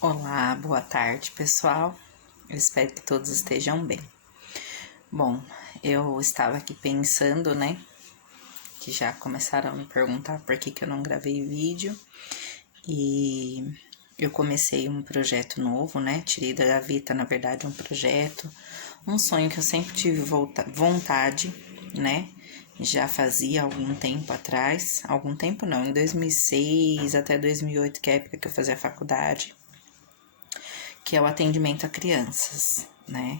Olá, boa tarde, pessoal. Eu espero que todos estejam bem. Bom, eu estava aqui pensando, né, que já começaram a me perguntar por que eu não gravei vídeo. E eu comecei um projeto novo, né, tirei da gaveta, na verdade, um projeto, um sonho que eu sempre tive vontade, né, já fazia algum tempo atrás, algum tempo não, em 2006 até 2008, que é a época que eu fazia faculdade, que é o atendimento a crianças, né?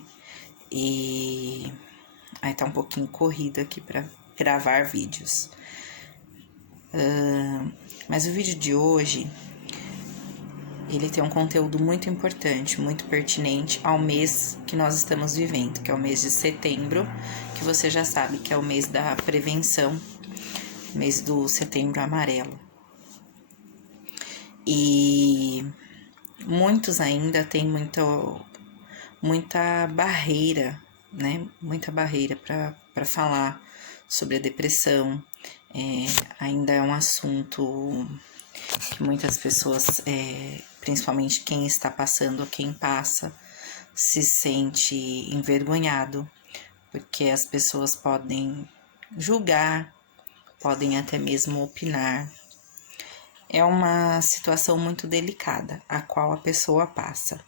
E aí tá um pouquinho corrido aqui para gravar vídeos. Mas o vídeo de hoje, ele tem um conteúdo muito importante, muito pertinente ao mês que nós estamos vivendo, que é o mês de setembro, que você já sabe que é o mês da prevenção, mês do Setembro Amarelo. E muitos ainda têm muita barreira, né? Muita barreira para falar sobre a depressão. Ainda é um assunto que muitas pessoas, principalmente quem está passando ou quem passa, se sente envergonhado, porque as pessoas podem julgar, podem até mesmo opinar. É uma situação muito delicada a qual a pessoa passa.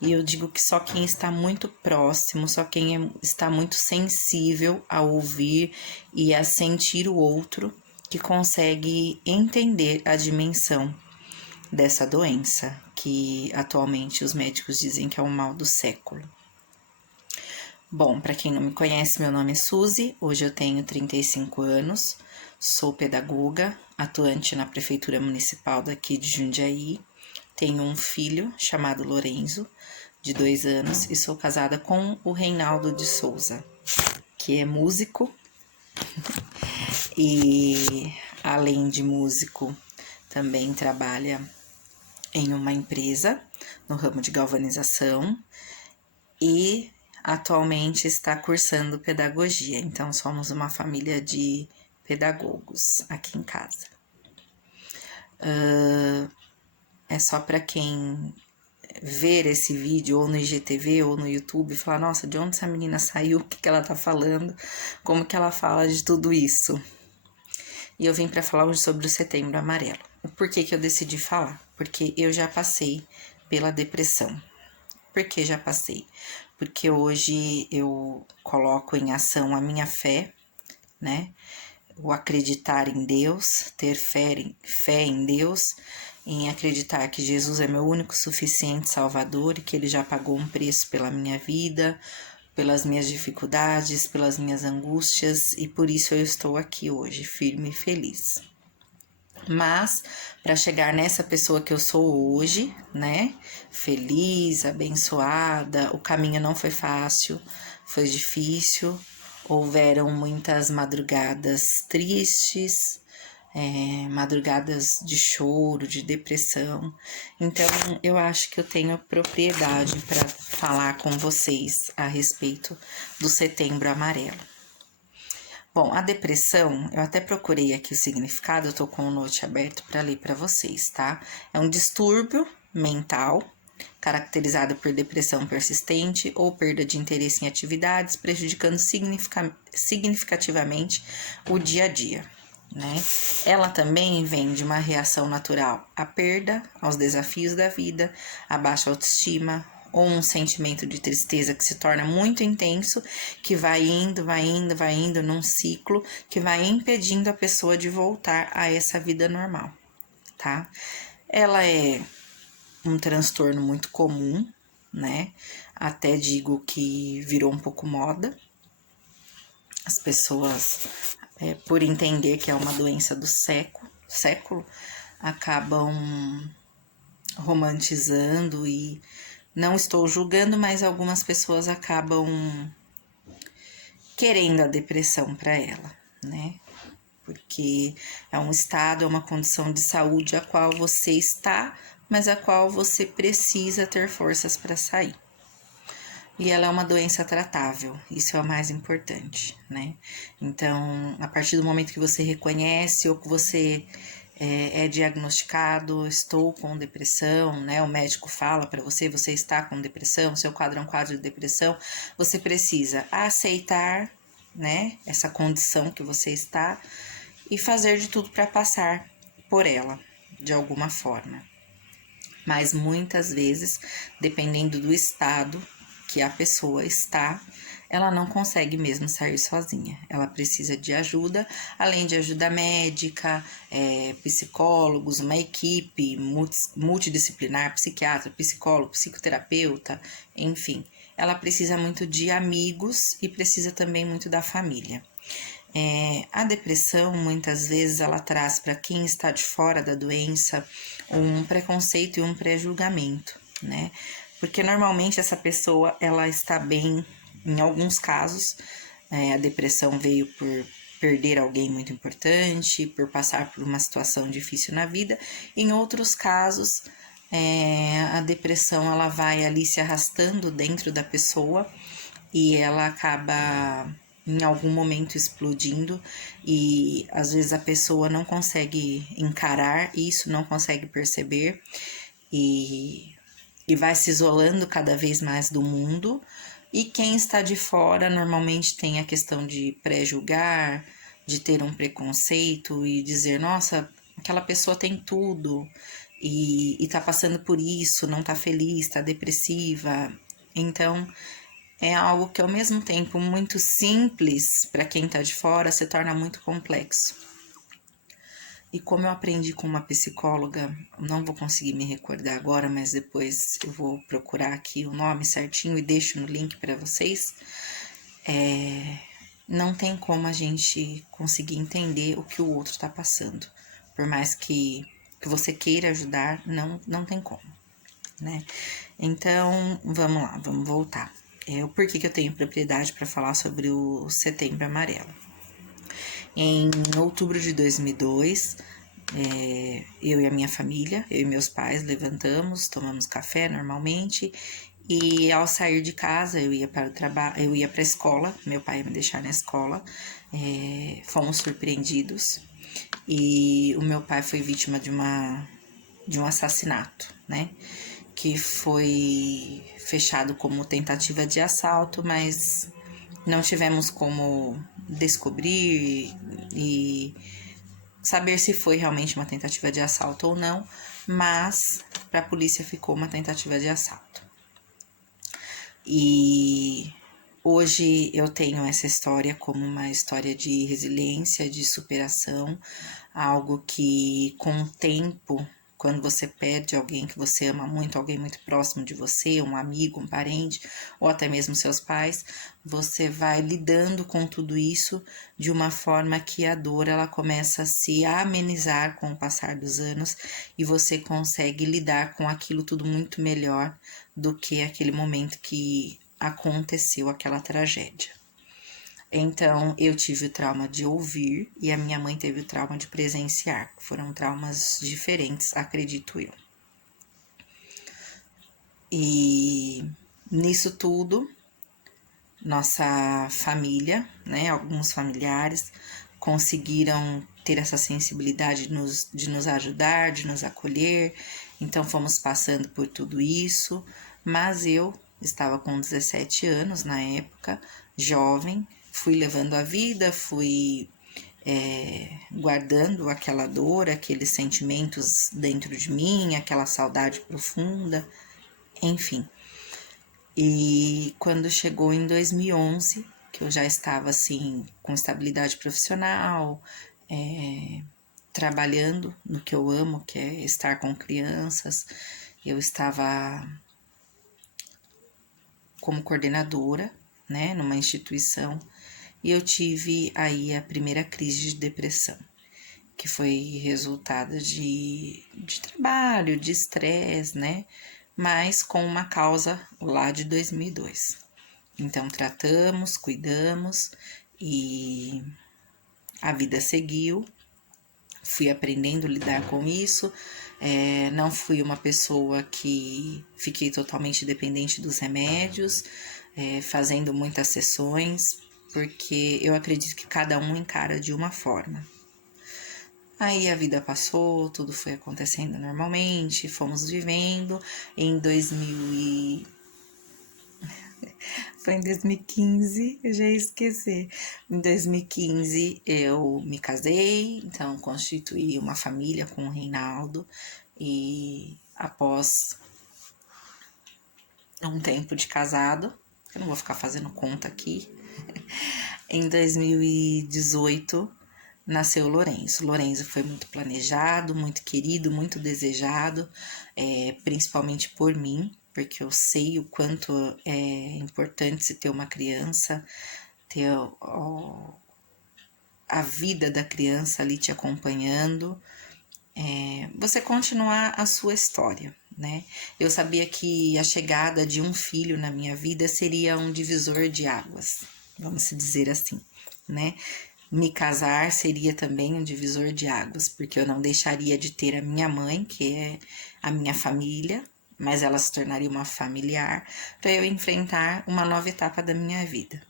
E eu digo que só quem está muito próximo, só quem está muito sensível a ouvir e a sentir o outro, que consegue entender a dimensão dessa doença, que atualmente os médicos dizem que é o mal do século. Bom, para quem não me conhece, meu nome é Suzy, hoje eu tenho 35 anos, sou pedagoga, atuante na Prefeitura Municipal daqui de Jundiaí, tenho um filho chamado Lorenzo, de 2 anos, e sou casada com o Reinaldo de Souza, que é músico e, além de músico, também trabalha em uma empresa no ramo de galvanização e atualmente está cursando pedagogia. Então, somos uma família de pedagogos aqui em casa. É só para quem ver esse vídeo ou no IGTV ou no YouTube e falar, nossa, de onde essa menina saiu, o que ela tá falando, como que ela fala de tudo isso. E eu vim para falar hoje sobre o Setembro Amarelo. O porquê que eu decidi falar? Porque eu já passei pela depressão. Por que já passei? Porque hoje eu coloco em ação a minha fé, né? O acreditar em Deus, ter fé em Deus, em acreditar que Jesus é meu único suficiente Salvador e que Ele já pagou um preço pela minha vida, pelas minhas dificuldades, pelas minhas angústias, e por isso eu estou aqui hoje, firme e feliz. Mas, para chegar nessa pessoa que eu sou hoje, né, feliz, abençoada, o caminho não foi fácil, foi difícil, houveram muitas madrugadas tristes, madrugadas de choro, de depressão. Então, eu acho que eu tenho propriedade para falar com vocês a respeito do Setembro Amarelo. Bom, a depressão, eu até procurei aqui o significado, eu tô com o note aberto para ler para vocês, tá? É um distúrbio mental caracterizado por depressão persistente ou perda de interesse em atividades, prejudicando significativamente o dia a dia, né? Ela também vem de uma reação natural à perda, aos desafios da vida, à baixa autoestima, ou um sentimento de tristeza que se torna muito intenso, que vai indo num ciclo que vai impedindo a pessoa de voltar a essa vida normal, tá? Ela é um transtorno muito comum, né? Até digo que virou um pouco moda. As pessoas, por entender que é uma doença do século, acabam romantizando e não estou julgando, mas algumas pessoas acabam querendo a depressão para ela, né? Porque é um estado, é uma condição de saúde a qual você está, mas a qual você precisa ter forças para sair. E ela é uma doença tratável, isso é o mais importante, né? Então, a partir do momento que você reconhece ou que você é diagnosticado, estou com depressão, né? O médico fala para você, você está com depressão, seu quadro é um quadro de depressão, você precisa aceitar, né, essa condição que você está e fazer de tudo para passar por ela, de alguma forma. Mas muitas vezes, dependendo do estado que a pessoa está, ela não consegue mesmo sair sozinha. Ela precisa de ajuda, além de ajuda médica, psicólogos, uma equipe multidisciplinar, psiquiatra, psicólogo, psicoterapeuta, enfim. Ela precisa muito de amigos e precisa também muito da família. A depressão, muitas vezes, ela traz para quem está de fora da doença um preconceito e um pré-julgamento, né? Porque normalmente essa pessoa, ela está bem em alguns casos. A depressão veio por perder alguém muito importante, por passar por uma situação difícil na vida. Em outros casos, a depressão, ela vai ali se arrastando dentro da pessoa e ela acaba em algum momento explodindo e às vezes a pessoa não consegue encarar isso, não consegue perceber e vai se isolando cada vez mais do mundo. E quem está de fora normalmente tem a questão de pré-julgar, de ter um preconceito e dizer, nossa, aquela pessoa tem tudo e tá passando por isso, não tá feliz, tá depressiva. Então, é algo que ao mesmo tempo muito simples para quem está de fora se torna muito complexo. E como eu aprendi com uma psicóloga, não vou conseguir me recordar agora, mas depois eu vou procurar aqui o nome certinho e deixo no link para vocês. Não tem como a gente conseguir entender o que o outro está passando. Por mais que você queira ajudar, não tem como, né? Então, vamos lá, vamos voltar. O porquê que eu tenho propriedade para falar sobre o Setembro Amarelo. Em outubro de 2002, eu e a minha família, eu e meus pais, levantamos, tomamos café normalmente e ao sair de casa eu ia para o trabalho, eu ia para a escola, meu pai ia me deixar na escola, fomos surpreendidos e o meu pai foi vítima de um assassinato, né? Que foi fechado como tentativa de assalto, mas não tivemos como descobrir e saber se foi realmente uma tentativa de assalto ou não, mas para a polícia ficou uma tentativa de assalto. E hoje eu tenho essa história como uma história de resiliência, de superação, algo que com o tempo, quando você perde alguém que você ama muito, alguém muito próximo de você, um amigo, um parente, ou até mesmo seus pais, você vai lidando com tudo isso de uma forma que a dor ela começa a se amenizar com o passar dos anos e você consegue lidar com aquilo tudo muito melhor do que aquele momento que aconteceu aquela tragédia. Então, eu tive o trauma de ouvir e a minha mãe teve o trauma de presenciar. Foram traumas diferentes, acredito eu. E nisso tudo, nossa família, né, alguns familiares, conseguiram ter essa sensibilidade de nos ajudar, de nos acolher. Então, fomos passando por tudo isso, mas eu estava com 17 anos na época, jovem, fui levando a vida, fui guardando aquela dor, aqueles sentimentos dentro de mim, aquela saudade profunda, enfim. E quando chegou em 2011, que eu já estava assim com estabilidade profissional, trabalhando no que eu amo, que é estar com crianças, eu estava como coordenadora, né, numa instituição, e eu tive aí a primeira crise de depressão, que foi resultado de trabalho, de estresse, né, mas com uma causa lá de 2002. Então, tratamos, cuidamos e a vida seguiu. Fui aprendendo a lidar com isso. Não fui uma pessoa que fiquei totalmente dependente dos remédios, fazendo muitas sessões, porque eu acredito que cada um encara de uma forma. Aí a vida passou, tudo foi acontecendo normalmente, fomos vivendo. Em 2000 Foi em 2015, eu já ia esquecer. Em 2015 eu me casei, então constituí uma família com o Reinaldo. E após um tempo de casado, eu não vou ficar fazendo conta aqui, em 2018 nasceu o Lorenzo. Lorenzo foi muito planejado, muito querido, muito desejado, principalmente por mim, porque eu sei o quanto é importante se ter uma criança, ter a vida da criança ali te acompanhando, você continuar a sua história, né? Eu sabia que a chegada de um filho na minha vida seria um divisor de águas, vamos dizer assim, né? Me casar seria também um divisor de águas, porque eu não deixaria de ter a minha mãe, que é a minha família, mas ela se tornaria uma familiar, para eu enfrentar uma nova etapa da minha vida.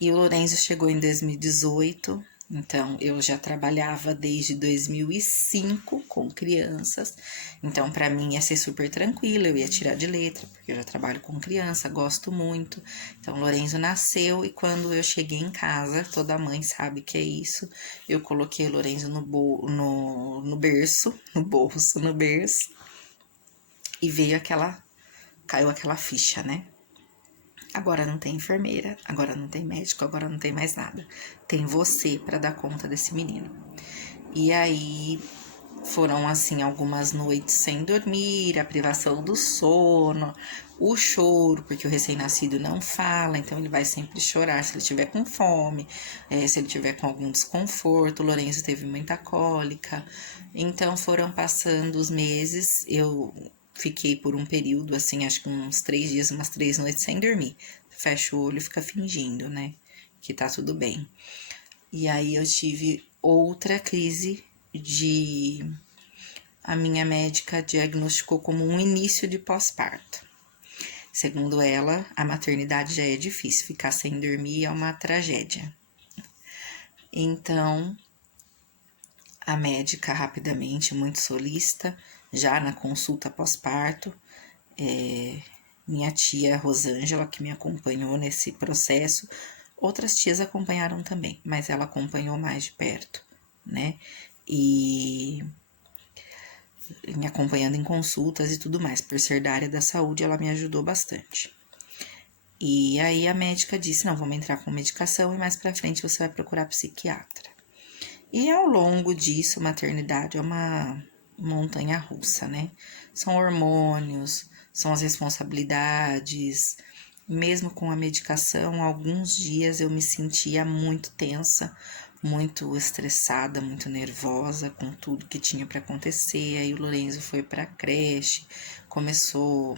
E o Lorenzo chegou em 2018, então eu já trabalhava desde 2005 com crianças, então para mim ia ser super tranquilo, eu ia tirar de letra, porque eu já trabalho com criança, gosto muito. Então o Lorenzo nasceu e quando eu cheguei em casa, toda mãe sabe que é isso, eu coloquei o Lorenzo no berço, no bolso, no berço, e caiu aquela ficha, né? Agora não tem enfermeira, agora não tem médico, agora não tem mais nada. Tem você para dar conta desse menino. E aí foram assim algumas noites sem dormir, a privação do sono, o choro, porque o recém-nascido não fala, então ele vai sempre chorar se ele estiver com fome, se ele tiver com algum desconforto. O Lorenzo teve muita cólica. Então foram passando os meses, eu fiquei por um período, assim, acho que uns 3 dias, umas 3 noites sem dormir. Fecha o olho e fica fingindo, né? Que tá tudo bem. E aí eu tive outra crise de... A minha médica diagnosticou como um início de pós-parto. Segundo ela, a maternidade já é difícil, ficar sem dormir é uma tragédia. Então, a médica rapidamente, muito solícita, já na consulta pós-parto, minha tia Rosângela, que me acompanhou nesse processo, outras tias acompanharam também, mas ela acompanhou mais de perto, né? E me acompanhando em consultas e tudo mais, por ser da área da saúde, ela me ajudou bastante. E aí a médica disse: não, vamos entrar com medicação e mais pra frente você vai procurar psiquiatra. E ao longo disso, maternidade é uma montanha russa, né? São hormônios, são as responsabilidades. Mesmo com a medicação, alguns dias eu me sentia muito tensa, muito estressada, muito nervosa com tudo que tinha para acontecer. Aí o Lorenzo foi para a creche, começou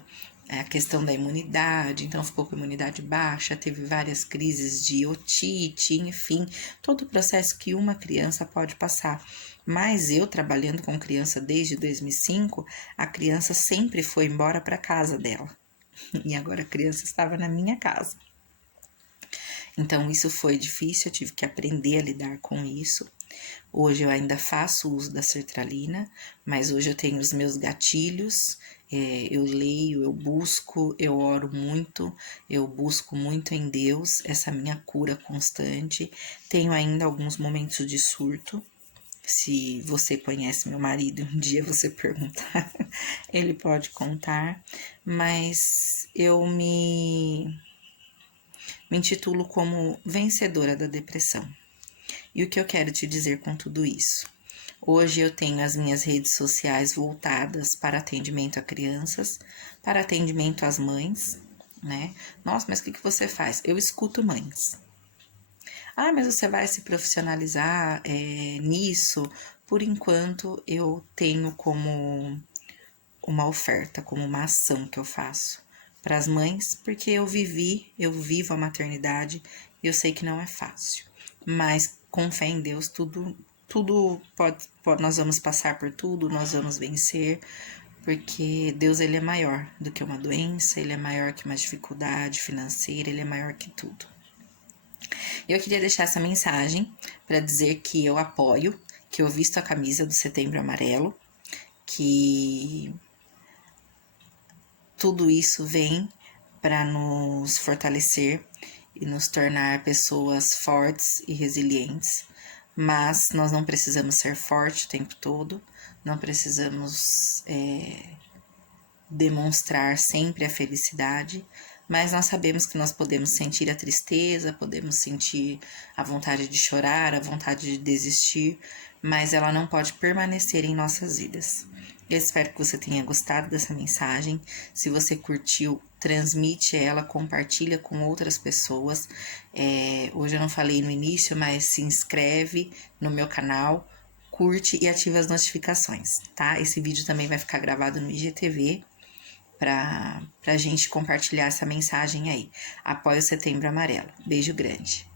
a questão da imunidade, então ficou com a imunidade baixa, teve várias crises de otite, enfim, todo o processo que uma criança pode passar. Mas eu, trabalhando com criança desde 2005, a criança sempre foi embora para casa dela. E agora a criança estava na minha casa. Então isso foi difícil, eu tive que aprender a lidar com isso. Hoje eu ainda faço uso da sertralina, mas hoje eu tenho os meus gatilhos, eu leio, eu busco, eu oro muito, eu busco muito em Deus essa minha cura constante. Tenho ainda alguns momentos de surto. Se você conhece meu marido, um dia você perguntar, ele pode contar, mas eu me intitulo como vencedora da depressão. E o que eu quero te dizer com tudo isso? Hoje eu tenho as minhas redes sociais voltadas para atendimento a crianças, para atendimento às mães, né? Nossa, mas o que você faz? Eu escuto mães. Ah, mas você vai se profissionalizar nisso? Por enquanto, eu tenho como uma oferta, como uma ação que eu faço para as mães, porque eu vivo a maternidade e eu sei que não é fácil. Mas com fé em Deus, tudo pode, nós vamos passar por tudo, nós vamos vencer, porque Deus ele é maior do que uma doença, ele é maior que uma dificuldade financeira, ele é maior que tudo. Eu queria deixar essa mensagem para dizer que eu apoio que eu visto a camisa do Setembro Amarelo, que tudo isso vem para nos fortalecer e nos tornar pessoas fortes e resilientes. Mas nós não precisamos ser fortes o tempo todo, não precisamos demonstrar sempre a felicidade, mas nós sabemos que nós podemos sentir a tristeza, podemos sentir a vontade de chorar, a vontade de desistir, mas ela não pode permanecer em nossas vidas. Eu espero que você tenha gostado dessa mensagem. Se você curtiu, transmite ela, compartilha com outras pessoas. Hoje eu não falei no início, mas se inscreve no meu canal, curte e ativa as notificações, tá? Esse vídeo também vai ficar gravado no IGTV para a gente compartilhar essa mensagem aí. Apoie o Setembro Amarelo. Beijo grande.